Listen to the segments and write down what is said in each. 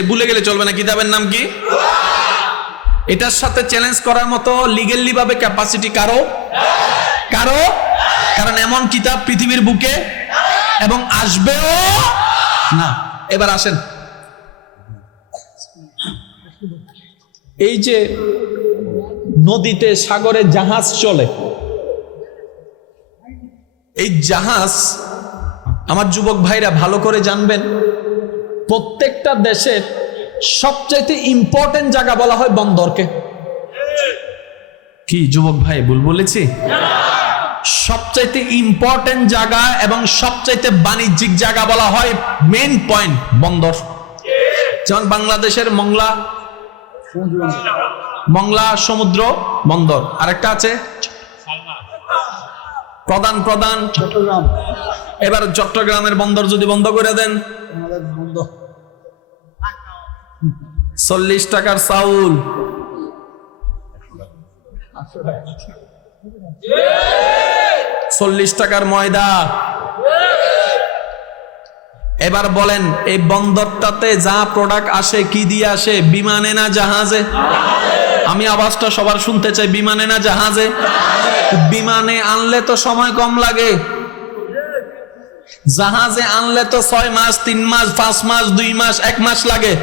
ভুলে গেলে চলবে না, কিতাবের নাম কি? এটার সাথে চ্যালেঞ্জ করার মতো লিগেলি ভাবে ক্যাপাসিটি কারও? কারও? কারণ এমন কিতাব পৃথিবীর বুকে এবং আসবেও না। এবার আসেন। এই যে নদীতে সাগরে জাহাজ চলে। এই জাহাজ আমার যুবক ভাইরা ভালো করে জানবেন। প্রত্যেকটা দেশের সবচাইতে ইম্পর্টেন্ট জায়গা বলা হয় বন্দরকে। কি যুবক ভাই, ভুল বলেছি? সবচাইতে ইম্পর্টেন্ট জায়গা এবং সবচাইতে বাণিজ্যিক জায়গা বলা হয় মেন পয়েন্ট বন্দর। যেমন বাংলাদেশের মংলা মংলা সমুদ্র, বন্দর। আরেকটা আছে? প্রধান প্রধান। চট্টগ্রাম এবার চট্টগ্রামের বন্দর যদি বন্ধ করে দেন আমাদের বন্ধ চল্লিশ টাকার চাউল। চল্লিশ টাকার ময়দা। এবার বলেন, এই বন্দরটাতে যা প্রোডাক্ট আসে, কি দিয়ে আসে, বিমানে না জাহাজে? আমি আওয়াজটা সবার শুনতে চাই, বিমানে না জাহাজে? বিমানে আনলে তো সময় কম লাগে। জাহাজে আনলে তো ছয় মাস, তিন মাস, পাঁচ মাস, দুই মাস, এক মাস লাগে।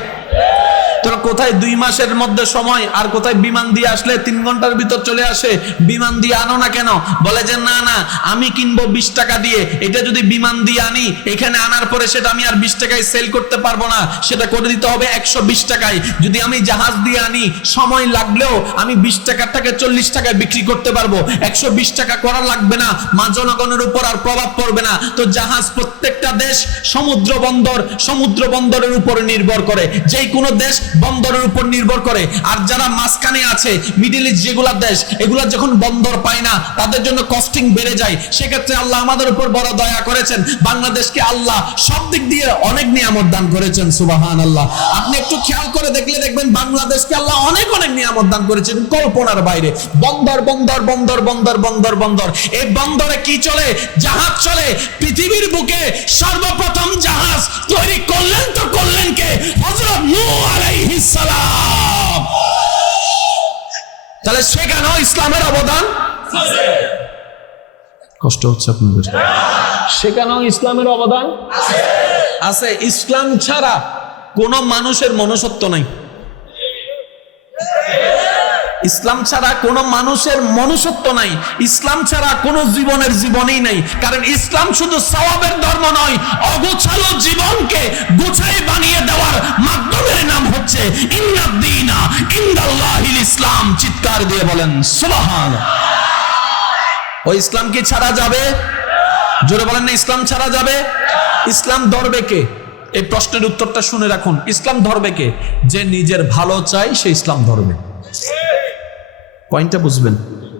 তোর কোথায় দুই মাসের মধ্যে সময় আর কোথায় বিমান দিয়ে আসলে তিন ঘণ্টার ভিতর চলে আসে? বিমান দিয়ে আনো না কেন? বলে যে, না না, আমি কিনবো বিশ টাকা দিয়ে। এটা যদি বিমান দিয়ে আনি, এখানে আনার পরে সেটা আমি আর বিশ টাকায় সেল করতে পারব না। সেটা করে দিতে হবে একশো বিশ টাকায়। যদি আমি জাহাজ দিয়ে আনি, সময় লাগলেও আমি বিশ টাকার টাকা চল্লিশ টাকায় বিক্রি করতে পারব। একশো বিশ টাকা করা লাগবে না। মা জনগণের উপর আর প্রভাব পড়বে না। তো জাহাজ প্রত্যেকটা দেশ সমুদ্র বন্দর, সমুদ্র বন্দরের উপর নির্ভর করে। যেই কোনো দেশ বন্দরের উপর নির্ভর করে। আর যারা মাঝখানে আছে মিডিল ইস্ট যেগুলা দেশ, এগুলা যখন বন্দর পায় না, তাদের জন্য কস্টিং বেড়ে যায়। সেক্ষেত্রে আল্লাহ আমাদের উপর বড় দয়া করেছেন। বাংলাদেশকে আল্লাহ সব দিক দিয়ে অনেক নিয়ামত দান করেছেন সুবাহান আল্লাহ আপনি একটু খেয়াল করে দেখলে দেখবেন বাংলাদেশকে আল্লাহ অনেক অনেক নিয়ামত দান করেছেন কল্পনার বাইরে। বন্দর বন্দর বন্দর বন্দর বন্দর বন্দর। এই বন্দরে কি চলে? জাহাজ চলে। পৃথিবীর বুকে সর্বপ্রথম তাহলে সেখানেও ইসলামের অবদান কষ্ট হচ্ছে আপনাদের। সেখানেও ইসলামের অবদান আছে। ইসলাম ছাড়া কোন মানুষের মনুষ্যত্ব নাই। ইসলাম ছাড়া কোন মানুষের মনুষ্যত্ব নাই, ইসলাম ছাড়া কোন জীবনের জীবনই নাই। কারণ ইসলাম শুধু সওয়াবের ধর্ম নয়, অগোছালো জীবনকে গুছাই বানিয়ে দেওয়ার মাধ্যমের নাম হচ্ছে ইসলাম। চিৎকার দিয়ে বলেন সুবহান ওই ইসলাম কি ছাড়া যাবে? জোরে বলেন না, ইসলাম ছাড়া যাবে? ইসলাম ধরবে কে? এই প্রশ্নের উত্তরটা শুনে রাখুন, ইসলাম ধরবে কে? যে নিজের ভালো চাই সে ইসলাম ধরবে। পয়েন্টটা বুঝবেন।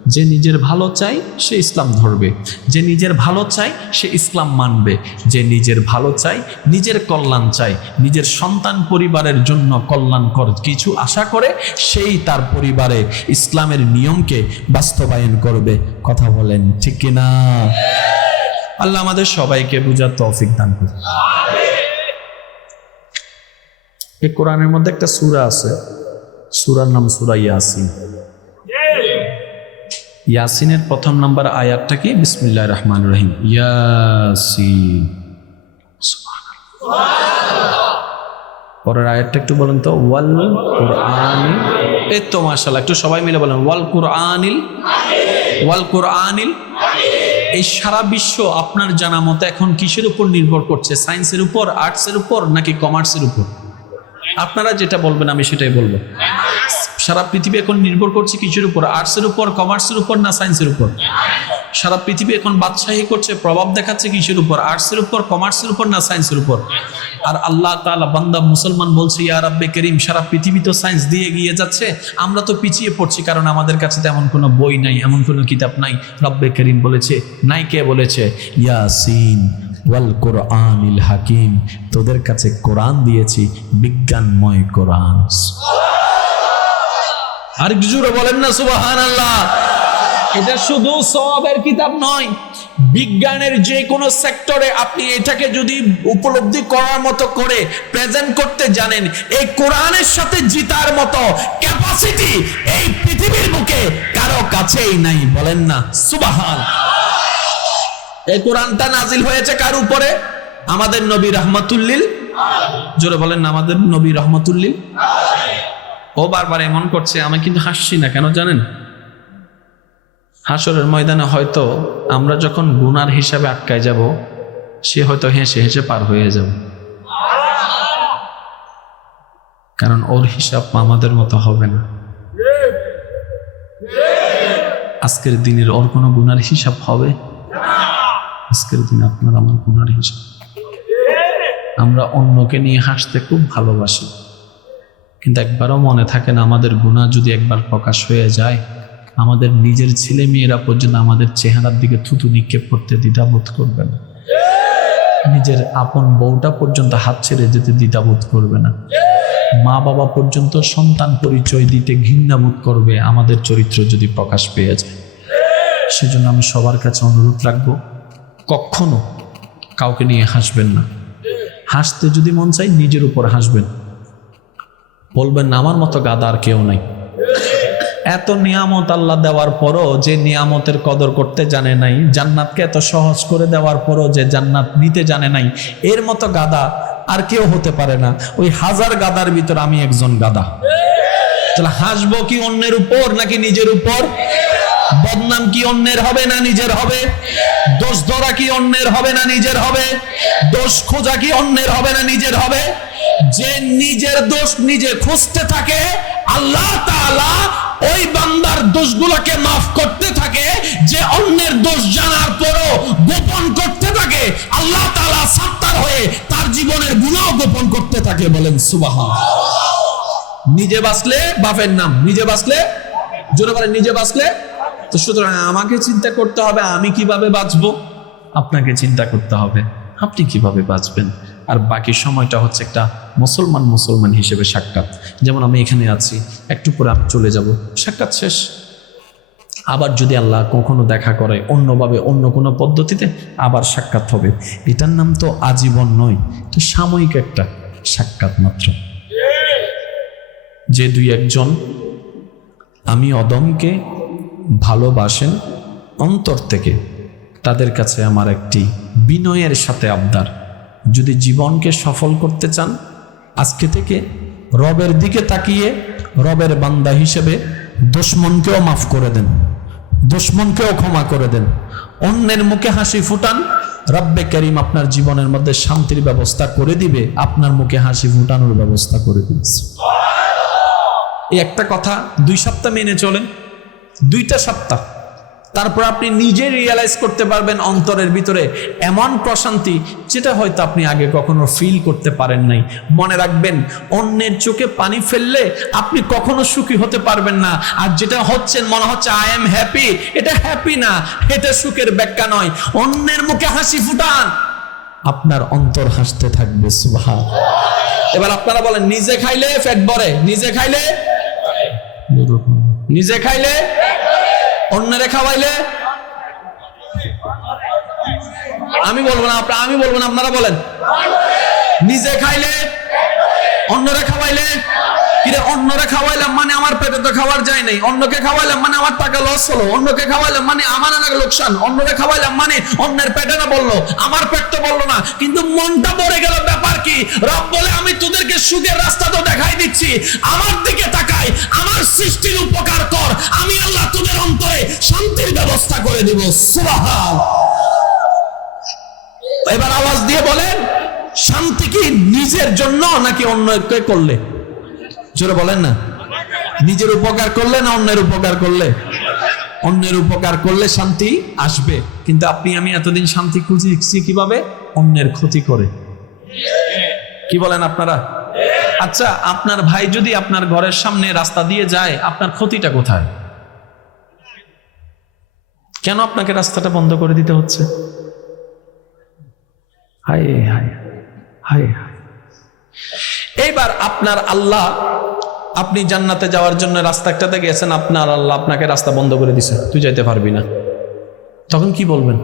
যে নিজের ভালো চাই সে ইসলাম ধরবে। যে নিজের ভালো চাই সে ইসলাম মানবে। যে নিজের ভালো চাই নিজের কল্যাণ চাই নিজের সন্তান পরিবারের জন্য কল্যাণকর কিছু আশা করে, সেই তার পরিবারে ইসলামের নিয়মকে বাস্তবায়ন করবে। কথা বলেন, ঠিক কিনা আল্লাহ আমাদের সবাইকে বুঝার তৌফিক দান করে এই কোরআনের মধ্যে একটা সূরা আছে। সূরার নাম সূরা ইয়াসিন। ইয়াসিনের প্রথম নাম্বার আয়াতটা কি? বিসমিল্লাহ রহমান রহিম। ইয়াসিন। পরের আয়াতটা একটু বলেন তো। ওয়াল কোরআনিল। এই তো মাশাআল্লাহ, একটু সবাই মিলে বলেন। ওয়াল কোরআনিল। ওয়াল কোরআনিল। এই সারা বিশ্ব আপনার জানা মতো এখন কিসের উপর নির্ভর করছে? সায়েন্সের উপর, আর্টসের উপর নাকি কমার্সের উপর? আপনারা যেটা বলবেন, আমি সেটাই বলব। সারা পৃথিবী এখন নির্ভর করছে কিছুর উপর? আর্টসের উপর কমার্সের উপর না সায়েন্সের উপর? সারা পৃথিবী এখন বাদশাহী করছে, প্রভাব দেখাচ্ছে কিসের উপর? আর্টসের উপর কমার্সের উপর না সায়েন্সের উপর? আর আল্লাহ তাআলা বান্দা মুসলমান বলছে, ইয়া রাব্বে করিম, সারা পৃথিবী তো সায়েন্স দিয়ে এগিয়ে যাচ্ছে, আমরা তো পিছিয়ে পড়ছি, কারণ আমাদের কাছে তেমন কোনো বই নাই, এমন কোনো কিতাব নাই। রব্বে করিম বলেছে, নাই কে বলেছে? ইয়াসিন ওয়াল কোরআনিল হাকিম, তোদের কাছে কোরআন দিয়েছি, বিজ্ঞানময় কোরআন। আর জুড়ে বলেন না সুবাহান আল্লাহ এটা শুধু সবের কিতাব নয়, বিজ্ঞানের যে কোনো সেক্টরে আপনি এটাকে যদি উপলব্ধি করার মতো করে প্রেজেন্ট করতে জানেন, এই কোরআনের সাথে জিতার মতো ক্যাপাসিটি এই পৃথিবীর বুকে কারও কাছেই নাই, বলেন না, সুবাহান। এই কোরআনটা নাজিল হয়েছে কার উপরে? আমাদের নবী রহমাতুল্লিল। জোরে বলেন আমাদের নবী রহমাতুল্লিল। ও বারবার এমন করছে, আমি কিন্তু হাসছি না, কেন জানেন? হাসরের ময়দানে হয়তো আমরা যখন গুনার হিসাবে আটকায় যাব, সে হয়তো হেসে হেসে পার হয়ে যাবে। কারণ ওর হিসাব আমাদের মতো হবে না। আজকের দিনের ওর কোনো গুনার হিসাব হবে? আজকের দিনে আপনার আমার গুনার হিসাব। আমরা অন্যকে নিয়ে হাসতে খুব ভালোবাসি। কিন্তু একবারও মনে থাকে না আমাদের গুণা যদি একবার প্রকাশ হয়ে যায়, আমাদের নিজের ছেলে মেয়েরা পর্যন্ত আমাদের চেহারার দিকে থুতু নিক্ষেপ করতে দ্বিধাবোধ করবে না। নিজের আপন বউটা পর্যন্ত হাত ছেড়ে যেতে দ্বিধাবোধ করবে না। মা বাবা পর্যন্ত সন্তান পরিচয় দিতে ঘৃণাবোধ করবে আমাদের চরিত্র যদি প্রকাশ পেয়ে যায়। সেজন্য আমি সবার কাছে অনুরোধ রাখব, কখনো কাউকে নিয়ে হাসবেন না। হাসতে যদি মন চাই নিজের উপর হাসবেন। বলবেন, আমার মতো গাদা আর কেউ নাই। এত নিয়ামত আল্লাহ দেওয়ার পরও যে নিয়ামতের কদর করতে জানে নাই, জান্নাতকে এত সহজ করে দেওয়ার পরও যে জান্নাত নিতে জানে নাই, এর মতো গাদা আর কেউ হতে পারে না। ওই হাজার গাদার ভিতর আমি একজন গাদা তাহলে হাসবো কি অন্যের উপর নাকি নিজের উপর? বদনাম কি অন্যের হবে না নিজের হবে? দোষ ধরা কি অন্যের হবে না নিজের হবে? দোষ খোঁজা কি অন্যের হবে না নিজের হবে? যে নিজের দোষ নিজে খুঁজতে থাকে, আল্লাহ তাআলা ওই বান্দার দোষগুলোকে মাফ করতে থাকে, যে অন্যের দোষ জানার পরও গোপন করতে থাকে, আল্লাহ তাআলা সাত্তার হয়ে তার জীবনের গুণাও গোপন করতে থাকে বলেন, সুবাহান। নিজে বাঁচলে বাপের নাম, নিজে বাঁচলে, জোরে বলেন, নিজে বাঁচলে। তো সুতরাং আমাকে চিন্তা করতে হবে, আমি কীভাবে বাঁচবো? আপনাকে চিন্তা করতে হবে, আপনি কীভাবে বাঁচবেন? আর বাকি সময়টা হচ্ছে একটা মুসলমান মুসলমান হিসেবে সাক্ষাৎ। যেমন আমি এখানে আছি, একটু পরে আমি চলে যাব। সাক্ষাৎ শেষ। আবার যদি আল্লাহ কখনো দেখা করে অন্যভাবে, অন্য কোনো পদ্ধতিতে, আবার সাক্ষাৎ হবে। এটার নাম তো আজীবন নয় তো সাময়িক একটা সাক্ষাৎ মাত্র। যে দুই একজন আমি অদমকে ভালোবাসেন অন্তর থেকে, তাদের কাছে আমার একটি বিনয়ের সাথে আবদার। যদি জীবনকে সফল করতে চান, আজকে থেকে রবের দিকে তাকিয়ে রবের বান্দা হিসেবে দুশ্মনকেও মাফ করে দেন, দুশ্মনকেও ক্ষমা করে দেন। অন্যের মুখে হাসি ফুটান, রব্বে করিম আপনার জীবনের মধ্যে শান্তির ব্যবস্থা করে দিবে, আপনার মুখে হাসি ফুটানোর ব্যবস্থা করে দিয়েছে এই একটা কথা দুই সপ্তাহ মেনে চলেন, দুইটা সপ্তাহ তারপর আপনি নিজে রিয়েলাইজ করতে পারবেন অন্তরের ভিতরে এমন প্রশান্তি যেটা হয়তো আপনি আগে কখনো ফিল করতে পারেন নাই। মনে রাখবেন অন্যের চোখে পানি ফেললে আপনি কখনো সুখী হতে পারবেন না। আর যেটা হচ্ছেন মনে হচ্ছে আই এম হ্যাপি এটা হ্যাপি না এটা সুখের ব্যাখ্যা নয়। অন্যের মুখে হাসি ফুটান। আপনার অন্তর হাসতে থাকবে সুভা এবার আপনারা বলেন নিজে খাইলে ফ্যাট বড়ে নিজে খাইলে? নিজে খাইলে? অন্যরে খাওয়াইলে? আমি বলব না আপনারা আমি বলব না, আপনারা বলেন। নিজে খাইলে, অন্যরে খাওয়াইলে? অন্যরে খাওয়াইলাম মানে আমার পেটে তো যায় নাই। অন্যকে খাওয়াইলাম মানে আমার টাকা লস হলো। অন্যকে খাওয়াইলাম মানে আমার অনেক লোকসান। অন্যরে খাওয়াইলাম মানে অন্যের পেটে না বলল। আমার পেট তো বলল না। কিন্তু মনটা পড়ে গেল ব্যাপার কি? রব বলে, আমি তোদেরকে সুখের রাস্তা তো দেখাই দিচ্ছি। আমার দিকে তাকাই। আমার সৃষ্টির উপকার কর। আমি আল্লাহ তোদের অন্তরে শান্তির ব্যবস্থা করে দিব। সুবহান। এবার আওয়াজ দিয়ে বলেন, শান্তি কি নিজের জন্য নাকি অন্যকে করলে? জোরে বলেন না। নিজের উপকার করলে না অন্যের উপকার করলে? অন্যের উপকার করলে শান্তি আসবে। কিন্তু আপনি, আমি এতদিন শান্তি খুঁজছি কীভাবে? অন্যের ক্ষতি করে। কি বলেন আপনারা? আচ্ছা আপনার ভাই যদি আপনার ঘরের সামনে রাস্তা দিয়ে যায়, আপনার ক্ষতিটা কোথায়? কেন আপনাকে রাস্তাটা বন্ধ করে দিতে হচ্ছে? হায় হায় হায় হায়। এইবার আপনার আল্লাহ আপনি জান্নাতে যাওয়ার জন্য রাস্তা একটাতে গেছেন, আপনার আল্লাহ আপনাকে রাস্তা বন্ধ করে দিছে। তুই যাইতে পারবি না। তখন কি বলবেন?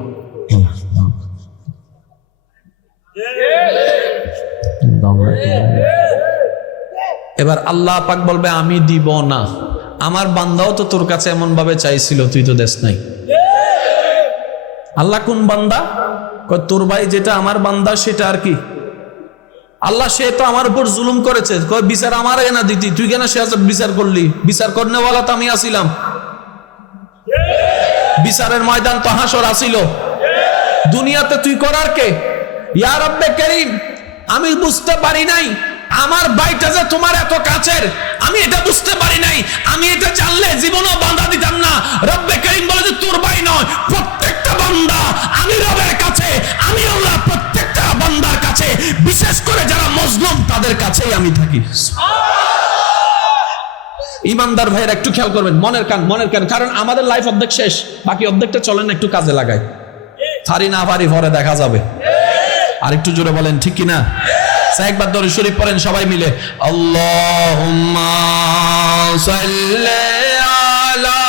এবার আল্লাহ পাক বলবে, আমি দিব না। আমার বান্দাও তো তোর কাছে এমন ভাবে চাইছিল, তুই তো দেশ নাই। আল্লাহ কোন বান্দা? তোর ভাই যেটা আমার বান্দা, সেটা আর কি? আল্লাহ, সে তো আমার উপর জুলুম করেছে। বিচার আমার না দিতি? তুই কেন সে বিচার করলি? বিচার করনেওয়ালা তো আমি আসিলাম বিচারের ময়দান তো হাসর আসিল দুনিয়াতে তুই করার কে? ইয়ার রব্বে করিম, আমি বুঝতে পারি নাই, আমার বাইটা যে তোমার এত কাছের, আমি এটা বুঝতে পারি নাই। আমি এটা জানলে জীবনও বাধা দিতাম না। রব্বে করিম বলে যে তোর ভাই নয় আমি থাকি। ইমানদার ভাইয়ের একটু খেয়াল করবেন, মনের কান মনের কান, কারণ আমাদের লাইফ অর্ধেক শেষ, বাকি অর্ধেকটা চলেন একটু কাজে লাগাই। ফারি না ফারি ভরে দেখা যাবে। আর একটু জোরে বলেন, ঠিক কিনা একবার দরুদ শরীফ পড়েন সবাই মিলে আল্লাহ আলা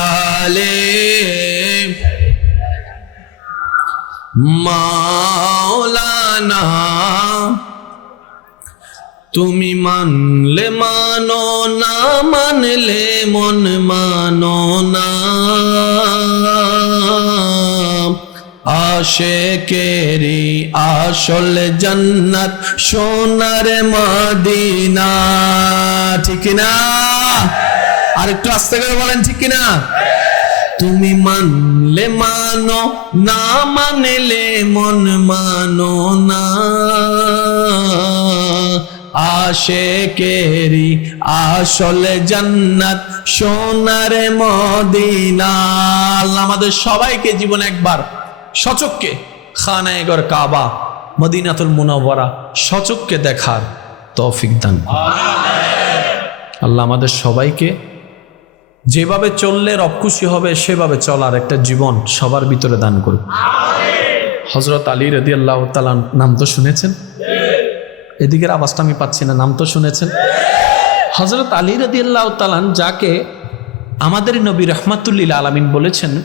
আলি মাওলানা, তুমি মানলে মানো না, মানলে মন মানো না। আশে কেরি আসল জন্নত সোনার মাদিনা, ঠিক না? আর একটু আস্তে করে বলেন ঠিক কিনা? তুমি মানলে মানো না মানলে মন মানো না। আশে কেরি আসল জান্নাত সোনার মদিনা। আল্লাহ আমাদের সবাইকে জীবনে একবার সচককে খানায়গর কাবা মদিনাতুল মুনাওয়ারা সচককে দেখার তৌফিক দান। আল্লাহ আমাদের সবাইকে যেভাবে চললে রব খুশি হবে, সেভাবে চলার একটা জীবন সবার ভিতরে দান করুন। হজরত আলী রদি আল্লাহ তালান নাম তো শুনেছেন? এদিকের আওয়াজটা আমি পাচ্ছি না, নাম তো শুনেছেন? হজরত আলী রদি আল্লাহ তালান যাকে আমাদের নবী রহমাতুল্লিল আলমিন বলেছেন,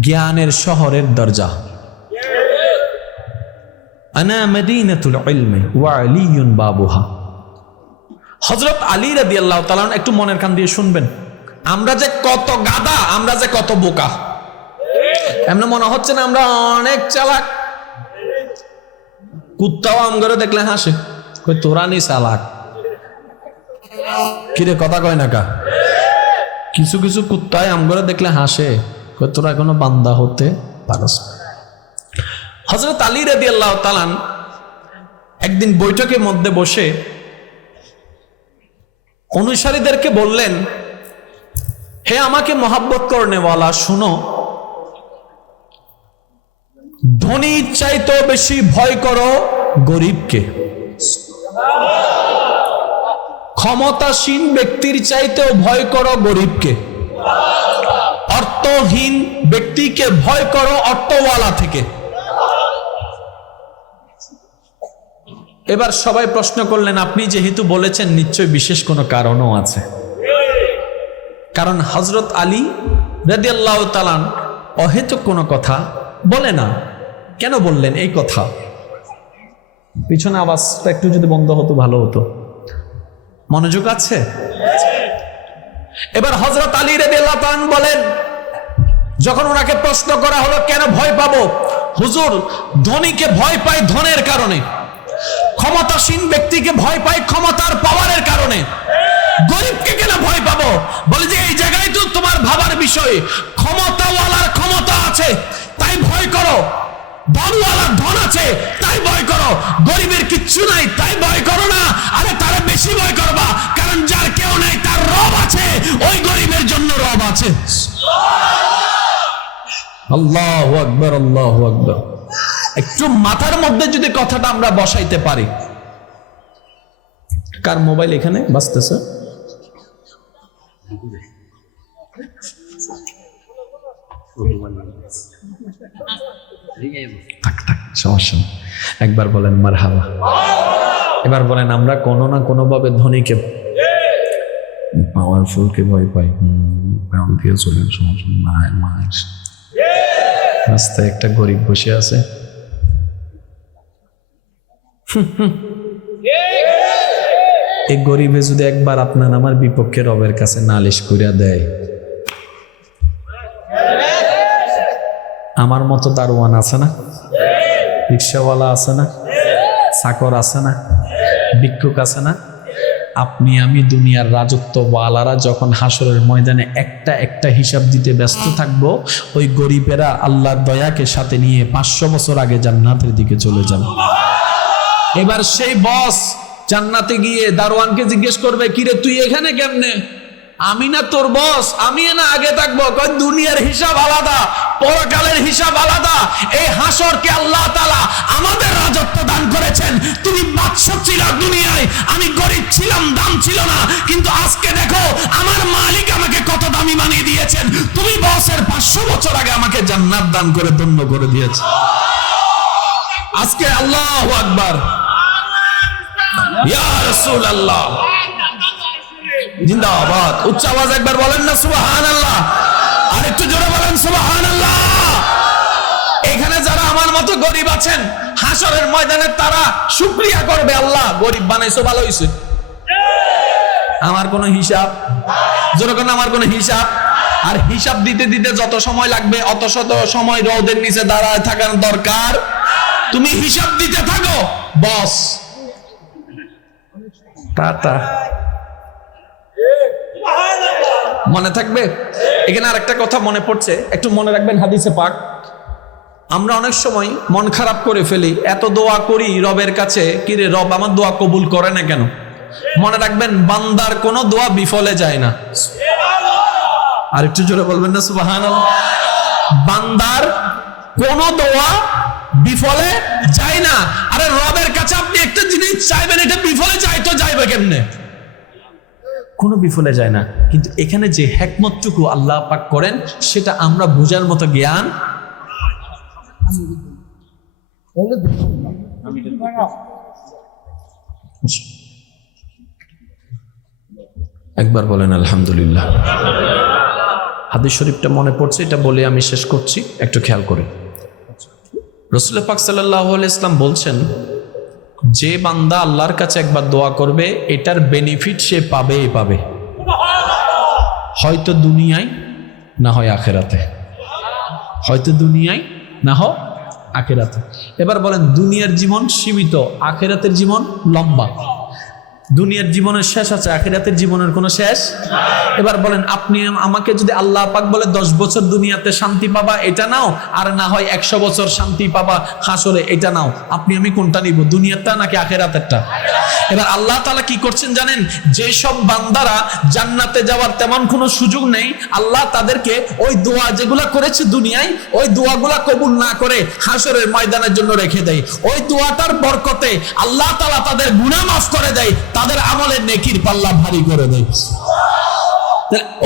জ্ঞানের শহরের দরজা। ওয়া বাবুহা। হজরত আলী রাদি আল্লাহ তালান একটু মনের কান দিয়ে শুনবেন। আমরা যে কত গাদা আমরা যে কত বোকা। এমন মনে হচ্ছে না আমরা অনেক চালাক। কুত্তাও আমগরে দেখলে হাসে। কই, তোরা নি চালাক? কিরে কথা কয় না কা? কিছু কিছু কুত্তায় আমগরে দেখলে হাসে। কই, তোরা এখনও বান্দা হতে পারস হজরত আলী রাদি আল্লাহ তালান একদিন বৈঠকের মধ্যে বসে অনুসারীদেরকে বললেন হে আমাকে মহাব্বত করনেওয়ালা, শুনো। ধনী চাইতেও বেশি ভয় করো গরিবকে। ক্ষমতাসীন ব্যক্তির চাইতেও ভয় করো গরিবকে। অর্থহীন ব্যক্তিকে ভয় করো অর্থওয়ালা থেকে। এবার সবাই প্রশ্ন করলেন, আপনি যেহেতু বলেছেন, নিশ্চয় বিশেষ কোনো কারণও আছে। কারণ হজরত আলী রেদিয়াল্লাহ তালান অহেতুক কোনো কথা বলে না। কেন বললেন এই কথা? পিছনে আওয়াজটা একটু যদি বন্ধ হতো, ভালো হতো। মনোযোগ আছে? এবার হজরত আলী রেদিয়াল্লাহ তালান বলেন, যখন ওনাকে প্রশ্ন করা হলো, কেন ভয় পাবো? হুজুর, ধনীকে ভয় পায় ধনের কারণে। ক্ষমতাসীন ব্যক্তিকে ভয় পায় ক্ষমতার পাওয়ারের কারণে। গরিবকে কেন ভয় পাবো? বলে যে এই জায়গায় তো তোমার ভাবার বিষয়। ক্ষমতাওয়ালার ক্ষমতা আছে, তাই ভয় করো। ধনওয়ালার ধন আছে, তাই ভয় করো। গরিবের কিচ্ছু নাই, তাই ভয় করো না। আরে তারা বেশি ভয় করবা, কারণ যার কেউ নাই, তার রব আছে। ওই গরিবের জন্য রব আছে। আল্লাহ আকবর আল্লাহ আকবর। একটু মাথার মধ্যে যদি কথাটা আমরা বসাইতে পারি। কার মোবাইল এখানে বাঁচতেছে সমস্যা একবার বলেন মার হাওয়া এবার বলেন আমরা কোনো না কোনো ভাবে ধনীকে পাওয়ারফুলকে ভয় পাই। হুম, দিয়ে চলে সমস্যা মায়ের মায়ের রাস্তায় একটা গরিব বসে আছে। এই গরিবে যদি একবার আপনার আমার বিপক্ষে রবের কাছে নালিশ করিয়া দেয়। আমার মতো দারোয়ান আছে না? রিক্সাওয়ালা আছে না? চাকর আছে না? ভিক্ষুক আছে না? আপনি আমি দুনিয়ার রাজত্বওয়ালারা যখন হাসরের ময়দানে একটা একটা হিসাব দিতে ব্যস্ত থাকব, ওই গরিবেরা আল্লাহর দয়াকে সাথে নিয়ে পাঁচশো বছর আগে জান্নাতের দিকে চলে যাবে। এবার সেই বস জান্নাতে গিয়ে দারোয়ানকে জিজ্ঞেস করবে, কিরে, তুই এখানে কেমনে? আমি না তোর বস আমি না আগে থাকব। দুনিয়ার হিসাব আলাদা, পরকালের হিসাব আলাদা। এই হাসরকে আল্লাহ তালা আমাদের রাজত্ব দান করেছেন। তুমি বাদশাহ ছিল দুনিয়ায়। আমি গরিব ছিলাম, দাম ছিল না। কিন্তু আজকে দেখো, আমার মালিক আমাকে কত দামি মানিয়ে দিয়েছেন। তুমি বসের পাঁচশো বছর আগে আমাকে জান্নাত দান করে ধন্য করে দিয়েছে। আজকে আল্লাহ আকবার। জিন্দাবাদ। উচ্চ আওয়াজ একবার বলেন না সুবহান আল্লাহ আর একটু জোরে বলেন সুবহান আল্লাহ এখানে যারা আমার মতো গরিব আছেন, হাসরের ময়দানে তারা করবে, আল্লাহ। গরিব বানাইছো, ভালো আমার কোনো হিসাব? জোরে কোন, আমার কোনো হিসাব? আর হিসাব দিতে দিতে যত সময় লাগবে, অত শত সময় রোদের নিচে দাঁড়ায় থাকার দরকার। তুমি হিসাব দিতে থাকো, বস। টাটা মনে থাকবে? এখানে আর একটা কথা মনে পড়ছে। একটু মনে রাখবেন, হাদিসে পাক। আমরা অনেক সময় মন খারাপ করে ফেলি। এত দোয়া করি রবের কাছে কিরে রব, আমার দোয়া কবুল করে না কেন? মনে রাখবেন, বান্দার কোনো দোয়া বিফলে যায় না। আর একটু জোরে বলবেন না সুবাহান বান্দার কোন দোয়া বিফলে যায় না। আরে রবের কাছে আপনি একটা জিনিস চাইবেন, এটা বিফলে যায়, তো যাইবে কেমনে? কোনো বিফলে যায় না। কিন্তু এখানে যে হ্যাকমতটুকু আল্লাহ পাক করেন, সেটা আমরা বোঝার মতো জ্ঞান একবার বলেন, আলহামদুলিল্লাহ। হাদিস শরীফটা মনে পড়ছে, এটা বলে আমি শেষ করছি। একটু খেয়াল করে। রসুল পাক সাল্লাহ ইসলাম বলছেন, যে বান্দা আল্লাহর কাছে একবার দোয়া করবে, এটার বেনিফিট সে পাবেই পাবে। হয়তো দুনিয়ায়, না হয় আখেরাতে। হয়তো দুনিয়ায়, না হোক আখেরাতে। এবার বলেন, দুনিয়ার জীবন সীমিত, আখেরাতের জীবন লম্বা। দুনিয়ার জীবনের শেষ আছে, আখেরাতের জীবনের কোনো শেষ? এবার বলেন, আপনি আমাকে যদি আল্লাহ পাক বলে দশ বছর দুনিয়াতে শান্তি পাবা, এটা নাও? আর না হয় একশো বছর শান্তি পাবা হাসরে এটা নাও। আপনি, আমি কোনটা নিব, দুনিয়ারটা নাকি আখেরাতেরটা? এবার আল্লাহ তালা কি করছেন জানেন? যেসব বান্দারা জান্নাতে যাওয়ার তেমন কোনো সুযোগ নেই, আল্লাহ তাদেরকে ওই দোয়া যেগুলা করেছে দুনিয়ায়, ওই দোয়াগুলা কবুল না করে হাসরের ময়দানের জন্য রেখে দেয়। ওই দোয়াটার বরকতে আল্লাহ তালা তাদের গুণা মাফ করে দেয়। তাদের আমলের নেকির পাল্লা ভারী করে দেয়।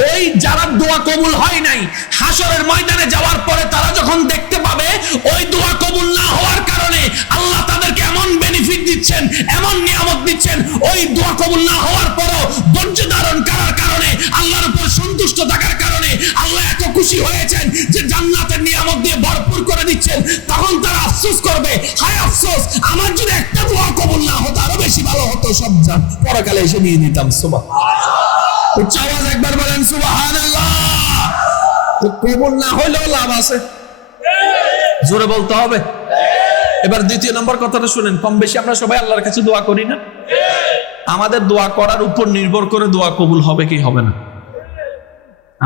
ওই যারা দোয়া কবুল হয় নাই হাসরের ময়দানে যাওয়ার পরে তারা যখন দেখতে পাবে, ওই দোয়া কবুল না হওয়ার কারণে আল্লাহ তাদেরকে এমন বেনিফিট দিচ্ছেন, এমন নিয়ামত দিচ্ছেন, ওই দোয়া কবুল না হওয়ার পরও ধৈর্য ধারণ করার কারণে, আল্লাহর উপর সন্তুষ্ট থাকার কারণে আল্লাহ এত খুশি হয়েছেন যে জান্নাতের নিয়ামত দিয়ে ভরপুর করে দিচ্ছেন। তখন তারা আফসোস করবে, হায় আফসোস, আমার যদি একটা দোয়া কবুল না হতো সব পরকালে এসে নিয়ে নিতাম সুবাহ উচ্চ আওয়াজ একবার বলেন সুবাহান তো কবুল না হইলেও লাভ আছে। জোরে বলতে হবে। এবার দ্বিতীয় নম্বর কথাটা শুনেন, কম বেশি আমরা সবাই আল্লাহর কাছে দোয়া করি না? আমাদের দোয়া করার উপর নির্ভর করে দোয়া কবুল হবে কি হবে না।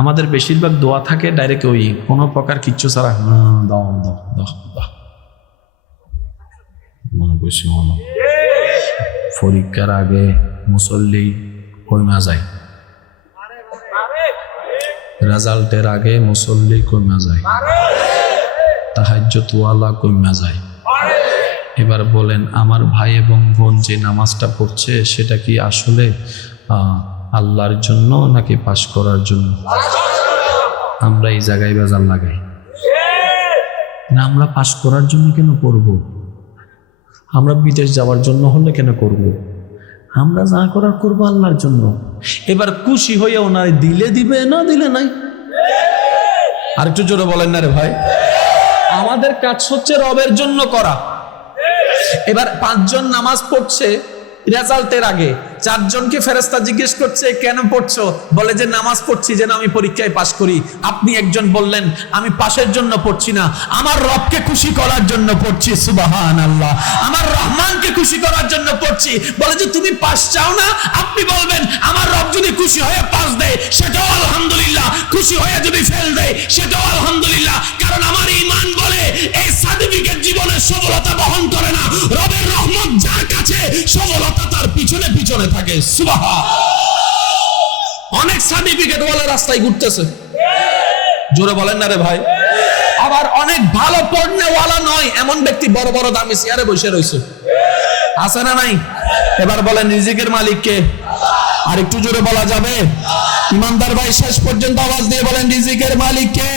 আমাদের বেশিরভাগ দোয়া থাকে ডাইরেক্ট ওই কোনো প্রকার কিচ্ছু ছাড়া। দাও দাও দাও দাও। পরীক্ষার আগে মুসল্লি কইমা যায়। রেজাল্টের আগে মুসল্লি কইমা যায়। তাহাজ্জতওয়ালা কইমা যায়। এবার বলেন, আমার ভাই এবং বোন যে নামাজটা পড়ছে, সেটা কি আসলে আল্লাহর জন্য নাকি পাশ করার জন্য? আমরা এই জায়গায় বেজাল লাগাই। না, আমরা পাশ করার জন্য কেন করব আমরা বিদেশ যাওয়ার জন্য হলে কেন করব? আমরা যা করার করব আল্লাহর জন্য। এবার খুশি হয়ে ওনার দিলে দিবে, না দিলে নাই? আর একটু জোরে বলেন না রে ভাই। আমাদের কাজ হচ্ছে রবের জন্য করা। এবার পাঁচজন নামাজ পড়ছে রেজাল্টের আগে চারজনকে ফেরেস্তা জিজ্ঞেস করছে, কেন পড়ছো? বলে যে, নামাজ পড়ছি যেন আমি পরীক্ষায় পাশ করি। আপনি একজন বললেন, আমি পাশের জন্য পড়ছি না, আমার রবকে খুশি করার জন্য পড়ছি। সুবাহান আল্লাহ আমার রহমানকে খুশি করার জন্য পড়ছি। বলে যে, তুমি পাস চাও না? আপনি বলবেন, আমার রব যদি খুশি হয়ে পাস দেয়, সেটাও আলহামদুলিল্লাহ। খুশি হয়ে যদি ফেল দেয়, সেটাও আলহামদুলিল্লাহ। কারণ আমার ইমান বলে, এই সার্টিফিকেট জীবনের সফলতা বহন করে না। রবের রহমত কাছে সফলতা তার পিছনে পিছনে থাকে। সুবাহা অনেক সার্টিফিকেট ওয়ালা রাস্তায় ঘুরতেছে। জোরে বলেন না রে ভাই। আবার অনেক ভালো পড়নেওয়ালা নয়, এমন ব্যক্তি বড় বড় দামি চেয়ারে বসে রয়েছে। আছে না নাই? এবার বলেন, রিজিকের মালিককে আর একটু জোরে বলা যাবে? ইমানদার ভাই, শেষ পর্যন্ত আওয়াজ দিয়ে বলেন, রিজিকের মালিককে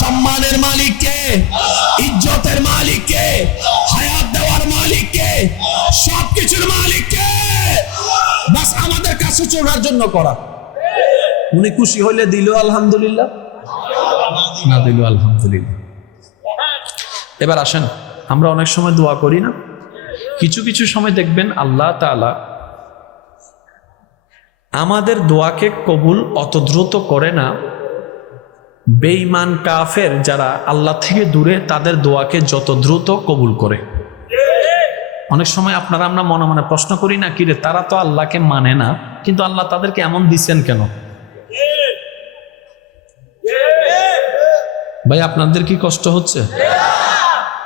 সম্মানের মালিককে ইজ্জতের মালিককে হায়াত দেওয়ার মালিককে সবকিছুর মালিককে বাস আমাদের কাছে চোরার জন্য করা। উনি খুশি হইলে দিল আলহামদুলিল্লাহ। না দিল আলহামদুলিল্লাহ। এবার আসেন, আমরা অনেক সময় দোয়া করি না। কিছু কিছু সময় দেখবেন আল্লাহ তাআলা আমাদের দোয়াকে কবুল অত দ্রুত করে না। বেঈমান কাফের যারা আল্লাহ থেকে দূরে, তাদের দোয়াকে যত দ্রুত কবুল করে। অনেক সময় আপনারা আমরা মনে মনে প্রশ্ন করি না, কিরে, তারা তো আল্লাহকে মানে না, কিন্তু আল্লাহ তাদেরকে এমন দিচ্ছেন কেন? ভাই, আপনাদের কি কষ্ট হচ্ছে?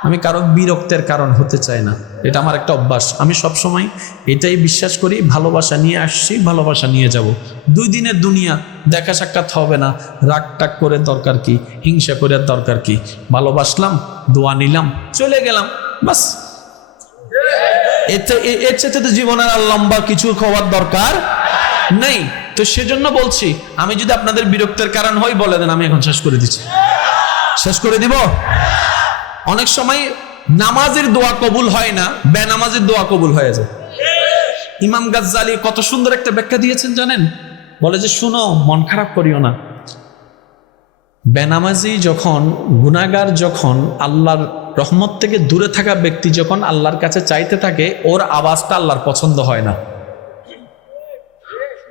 আমি কারও বিরক্তের কারণ হতে চাই না, এটা আমার একটা অভ্যাস। আমি সব সময় এটাই বিশ্বাস করি, ভালোবাসা নিয়ে আসছি, ভালোবাসা নিয়ে যাব। দুই দিনের দুনিয়া, দেখা সাক্ষাৎ হবে না, রাগ টাক করে দরকার কি, হিংসা করে দরকার কি? ভালোবাসলাম, দোয়া নিলাম, চলে গেলাম, বাস। এর চেয়ে তো জীবনের আর লম্বা কিছু হওয়ার দরকার নেই। তো সেজন্য বলছি, আমি যদি আপনাদের বিরক্তের কারণ হই, বলে দেন, আমি এখন শেষ করে দিচ্ছি। শেষ করে দিব? অনেক সময় নামাজের দোয়া কবুল হয় না, বেনামাজের দোয়া কবুল হয়ে যায়। ইমাম গাজ্জালি কত সুন্দর একটা ব্যাখ্যা দিয়েছেন, জানেন? বলে যে, শুনো, মন খারাপ করিও না। বেনামাজি যখন গুনাগার যখন আল্লাহর রহমত থেকে দূরে থাকা ব্যক্তি যখন আল্লাহর কাছে চাইতে থাকে, ওর আওয়াজটা আল্লাহর পছন্দ হয় না।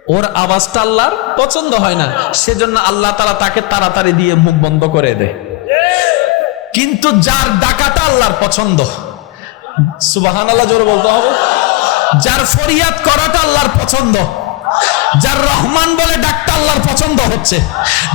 ওর আওয়াজটা আল্লাহর পছন্দ হয় না। সেজন্য আল্লাহ তারা তাকে তাড়াতাড়ি দিয়ে মুখ বন্ধ করে দেয়। কিন্তু যার ডাকাটা আল্লাহর পছন্দ সুবাহান আল্লাহ জোরে বলতে হবে, যার ফরিয়াদ করাটা আল্লাহর পছন্দ যার রহমান বলে ডাকটা আল্লাহর পছন্দ হচ্ছে,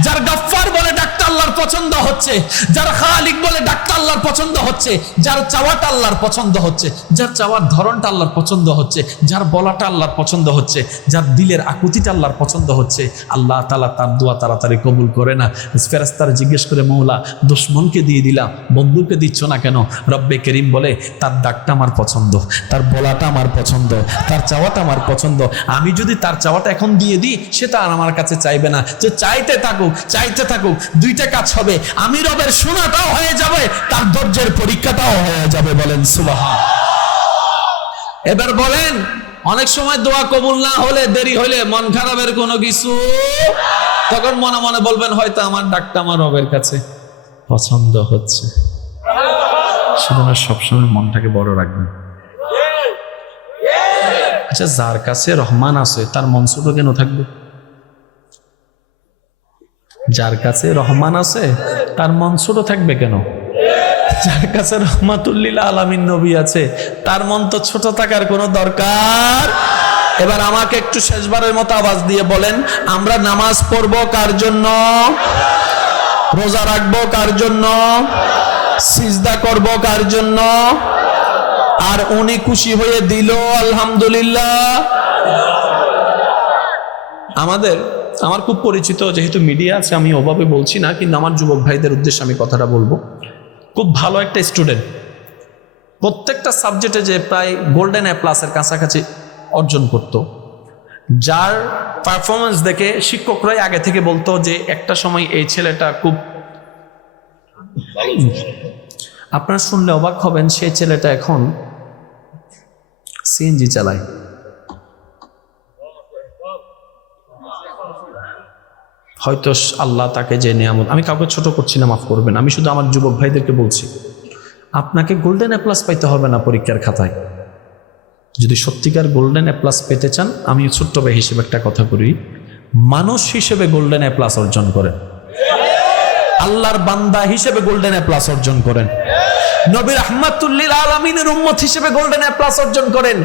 যার গফফার বলে ডাকটা আল্লাহর পছন্দ হচ্ছে, যার খালিক বলে ডাকটা আল্লাহর পছন্দ হচ্ছে, যার চাওয়াটা আল্লাহর পছন্দ হচ্ছে, যার চাওয়ার ধরনটা আল্লাহর পছন্দ হচ্ছে, যার বলাটা আল্লাহর পছন্দ হচ্ছে, যার দিলের আকুতিটা আল্লাহর পছন্দ হচ্ছে, আল্লাহ তালা তার দোয়া তাড়াতাড়ি কবুল করে না। ফেরাস্তার জিজ্ঞেস করে, মৌলা, দুশ্মনকে দিয়ে দিলাম বন্ধুকে দিচ্ছ না কেন? রব্বে করিম বলে, তার ডাকটা আমার পছন্দ, তার বলাটা আমার পছন্দ, তার চাওয়াটা আমার পছন্দ। আমি যদি তার চাওয়াটা এখন দিয়ে দিই সেটা আর আমার কাছে চাইবে না। যে চাইতে থাকুক চাইতে থাকুক, দুইটা কাজ হবে। আমি রবের শোনাটাও হয়ে যাবে, তার ধৈর্যের পরীক্ষাটাও হয়ে যাবে বলেন সুবাহ এবার বলেন, অনেক সময় দোয়া কবুল না হলে, দেরি হলে মন খারাপের কোনো কিছু? তখন মনে মনে বলবেন, হয়তো আমার ডাকটা আমার রবের কাছে পছন্দ হচ্ছে। সুতরাং সবসময় মনটাকে বড় রাখবেন। আচ্ছা যার কাছে রহমান আছে, তার মন ছোট কেন থাকবে? যার কাছে রহমান আছে, তার মন ছোট থাকবে কেন? যার কাছে রহমাতুল্লিল আলামিন নবী আছে, তার মন তো ছোট থাকার কোনো দরকার। এবার আমাকে একটু শেষবারের মতো আওয়াজ দিয়ে বলেন, আমরা নামাজ পড়ব কার জন্য? রোজা রাখব কার জন্য? সিজদা করব কার জন্য? আর উনি খুশি হয়ে দিল, আলহামদুলিল্লাহ। আমাদের, আমার খুব পরিচিত যেহেতু মিডিয়া আছে, আমি ওভাবে বলছি না, কিন্তু আমার যুবক ভাইদের উদ্দেশ্যে আমি কথাটা বলব। খুব ভালো একটা স্টুডেন্ট প্রত্যেকটা সাবজেক্টে যে প্রায় গোল্ডেন এ প্লাসের কাছাকাছি অর্জন করত। যার পারফরমেন্স দেখে শিক্ষকরাই আগে থেকে বলতো যে, একটা সময় এই ছেলেটা খুব আপনারা শুনলে অবাক হবেন, সেই ছেলেটা এখন সিএনজি চালায়। হয়তো আল্লাহ তাকে যে নিয়ামত আমি কাউকে ছোট করছি না, মাফ করবেন। আমি শুধু আমার যুবক ভাইদেরকে বলছি, আপনাকে গোল্ডেন অ্যাপ্লাস পাইতে হবে না পরীক্ষার খাতায়। যদি সত্যিকার গোল্ডেন অ্যাপ্লাস পেতে চান, আমি ছোট্ট ভাই হিসেবে একটা কথা করি মানুষ হিসেবে গোল্ডেন এ প্লাস অর্জন করেন। আল্লাহর বান্দা হিসেবে গোল্ডেন এ প্লাস অর্জন করেন। নবীর আহমাতুল্লিল আলমিনের উম্মত হিসেবে গোল্ডেন এ প্লাস অর্জন করেন।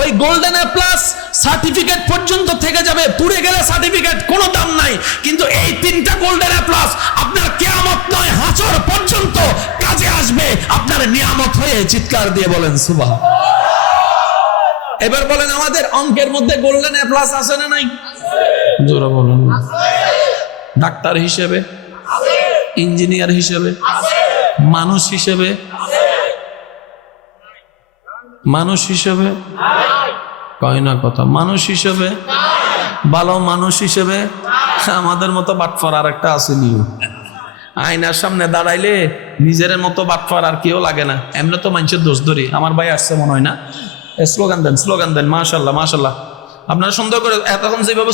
ওই গোল্ডেন এ প্লাস সার্টিফিকেট পর্যন্ত থেকে যাবে পুড়ে গেলে সার্টিফিকেট কোনো দাম নাই। কিন্তু এই তিনটা গোল্ডেন এ প্লাস আপনার কেয়ামত নয় হাঁচর পর্যন্ত কাজে আসবে। আপনার নিয়ামত হয়ে চিৎকার দিয়ে বলেন সুবাহ এবার বলেন আমাদের অঙ্কের মধ্যে গোল্ডেন এ প্লাস আছে না নাই? জোরা বলেন। ডাক্তার হিসেবে ইঞ্জিনিয়ার হিসেবে মানুষ হিসেবে মানুষ হিসেবে? কয় না কথা, মানুষ হিসেবে? ভালো মানুষ হিসেবে? আমাদের মতো বাটফার আর একটা আসেনি আয়নার সামনে দাঁড়াইলে নিজের মতো বাটফার আর কেউ লাগে না। এমনি তো মানুষের দোষ ধরি, আমার ভাই আসছে মনে হয় না। স্লোগান দেন স্লোগান দেন, মাশাল্লাহ মাশাল্লাহ। আপনারা সুন্দর করে এতক্ষণ যেভাবে